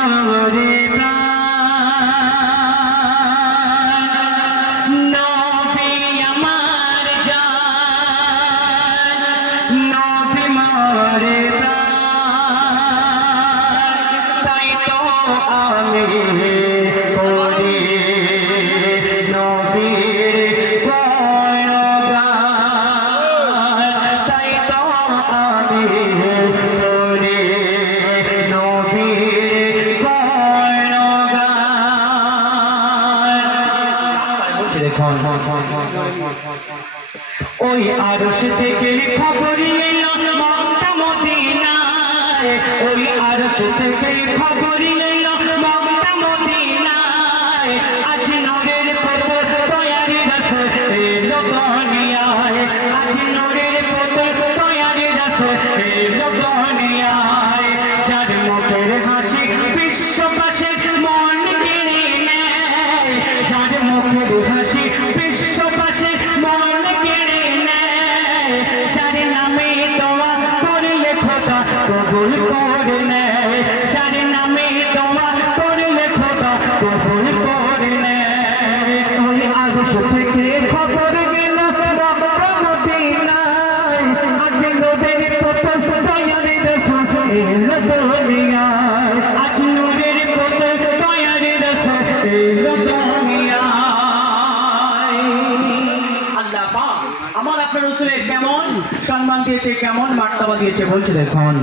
মরে নবী আমার জান নবী মরে তাই তো আমি করি নবীর গুণগান তাই তো আমি করি নবীর গুণগান দেখুন ওই আরশ থেকে খবর এলো মক্কা মদিনায় ওই আরশ থেকে খবর এলো মক্কা মদিনায় আজ নূরের পুত্র তৈয়ারি রাসূল এলো দুনিয়ায় আজ নূরের পুত্র তৈয়ারি রাসূল এলো দুনিয়ায় যার মুখের হাসি বিশ্ববাসীর মন কেড়ে নেয় যার মুখের হাসি বিশ্ববাসীর মন কেড়ে নেয় যার নামে দোয়া করলে খোদা কবুল করে নেয় যার নামে দোয়া করলে খোদা কবুল করে নেয় ওই আরশ থেকে খবর গেল মক্কা মদিনায় আজ নূরের পুত্র তৈয়ারি রাসূল এলো দুনিয়ায় আজ নূরের পুত্র তৈয়ারি রাসূল এলো দুনিয়ায় আল্লাহ পাক আমার আপনার রাসূলের কেমন সম্মান দিয়েছে কেমন মার্তবা দিয়েছে বলছে দেখুন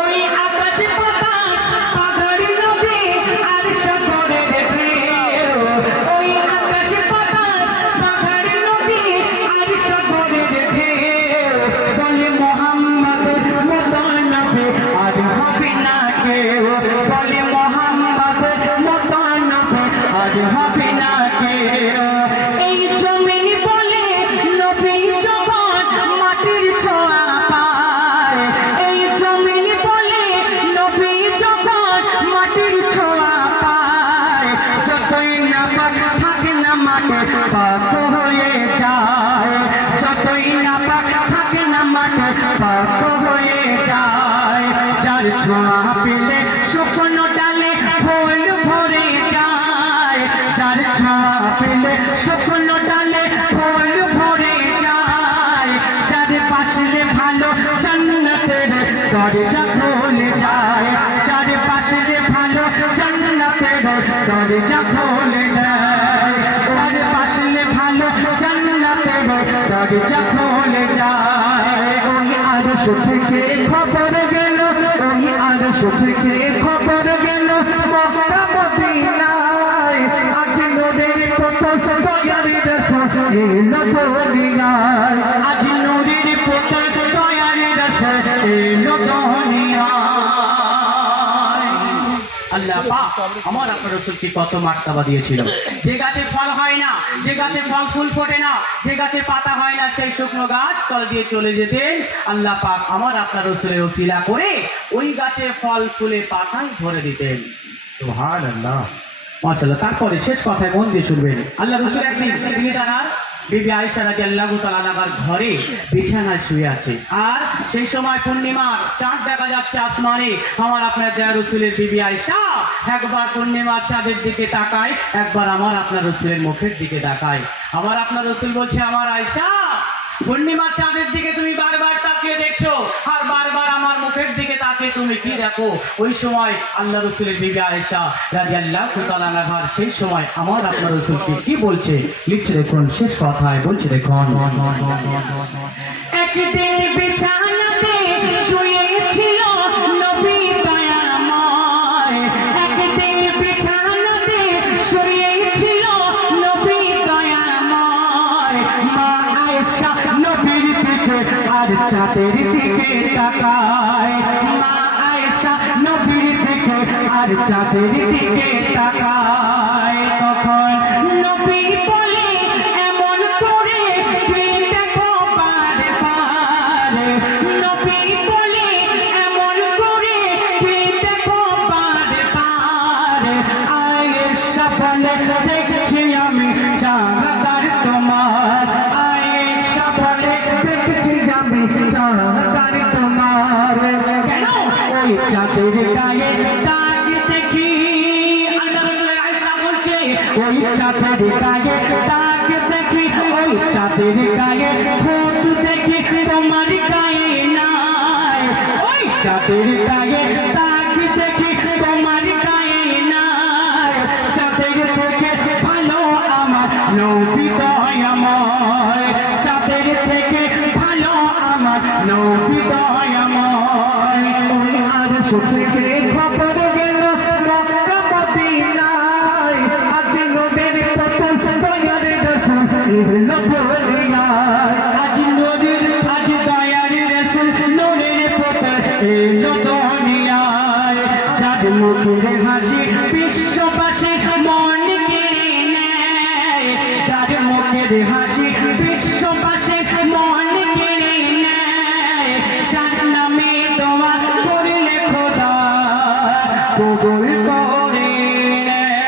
ওই আকাশে বাতাস পাগল নবী আর সাগরে দেখে ওই আকাশে বাতাস পাগল নবী আর সাগরে দেখে বলে মুহাম্মদের মতো নবী আর হবে না কেউ বলে মুহাম্মদের মতো নবী আর হবে না কেউ এই জমিন বলে নবী জগৎ মাটির ছোঁয়া পায় এই জমিন বলে নবী জগৎ মাটির ছোঁয়া পায় যতই না পাক থাকে না মাটি পাক হয়ে যায় যতই না পাক থাকে না মাটি পাক হয়ে যায় যার ছোঁয়া পেলে শুকনো ডালে ফুল ভরে যায় যার ছোঁয়া পেলে শুকনো ডালে ফুল ভরে যায় যার পাশে ভালো জান্নাতের দরজা খুলে যায় যার পাশে ভালো জান্নাতের দরজা খুলে যায় যার পাশে ভালো জান্নাতের দরজা খুলে যায় ওই আরশ থেকে খবর গেল ওই আরশ থেকে খবর গেল মক্কা মদিনায় আজ নূরের পুত্র তৈয়ারি রাসূল এলো দুনিয়ায় আজ নূরের পুত্র তৈয়ারি রাসূল এলো দুনিয়ায় আল্লাহ পাক আমার আপনার রাসূলকে কত মার্তবা দিয়েছিল যে গাছে ফল হয় না যে গাছে ফল ফুল ফোটে না যে গাছে পাতা হয় না সেই শুকনো গাছ তল দিয়ে চলে যেতেন আল্লাহ পাক আমার আপনার রাসূলের ওসিলা করে ওই গাছে ফল ফুলে পাতায় ভরে দিতেন সুবহানাল্লাহ মাশাআল্লাহ তারপরে শেষ কথায় মন দিয়ে শুনবেন আল্লাহ রাসূল একদিন তিনি তার বিবি আয়েশা রাদিয়াল্লাহু তাআলা আনহার ঘরে বিছানায় শুয়ে আছে আর সেই সময় পূর্ণিমার চাঁদ দেখা যাচ্ছে আসমানে আমার আপনার দয়া রাসূলের বিবি আয়েশা একবার পূর্ণিমার চাঁদের দিকে তাকায় একবার আমার আপনার রাসূলের মুখের দিকে তাকায় আমার আপনার রাসূল বলছে আমার আয়েশা পূর্ণিমার চাঁদের দিকে তুমি বারবার তাকিয়ে দেখছো আর বারবার আমার মুখের দিকে তাকিয়ে তুমি কি দেখো ওই সময় আল্লাহ রাসূলের বিবি আয়েশা রাদিয়াল্লাহু তাআলা আনহার সেই সময় আমার আপনার রাসূলকে কি বলছে লিখছে দেখুন শেষ কথায় বলছে দেখুন একদিন বিছানাতে শুয়েছিল নবী দয়াময় একদিন বিছানাতে শুয়েছিল নবী দয়াময় মা আয়েশা নবীর দিকে আর চাঁদের দিকে তাকায় মা আয়েশা নবীর দিকে আর চাঁদের দিকে তাকায় তখন নবী বলে এমন করে দেখো বারবার নবী বলে এমন করে দেখো বারবার আয়েশা বলে দেখছি আমি চাঁদার তোমার আয়েশা বলে দেখছি আমি চাঁদার তোমার কেন ওই চাঁদের গায়ে দাগ দেখি আল্লাহ রাসূলের আয়েশা বলছে ওই চাঁদের গায়ে দাগ দেখি ওই চাঁদের গায়ে ফুট দেখি তোমার গায়ে নাই ওই চাঁদের গায়ে দাগ দেখি তোমার গায়ে নাই চাঁদের থেকে ভালো আমার নবী দয়াময় চাঁদের থেকে ভালো আমার নবী দয়াময় আর থেকে খবর গেল মক্কা মদিনায় আজ নবীর প্রথম দয়ার রাসূল এলো দুনিয়ায় আজ দয়ার রাসূল নূরের প্রতাপ এলো দুনিয়ায় চাঁদ মুখের হাসি বিশ্ববাসী মন কেড়ে নেয় চাঁদ মুখের হাসি বিশ্ববাসী মন কেড়ে নেয় চাঁদ নামে দোয়া করলে খোদা কবুল করে নেয়।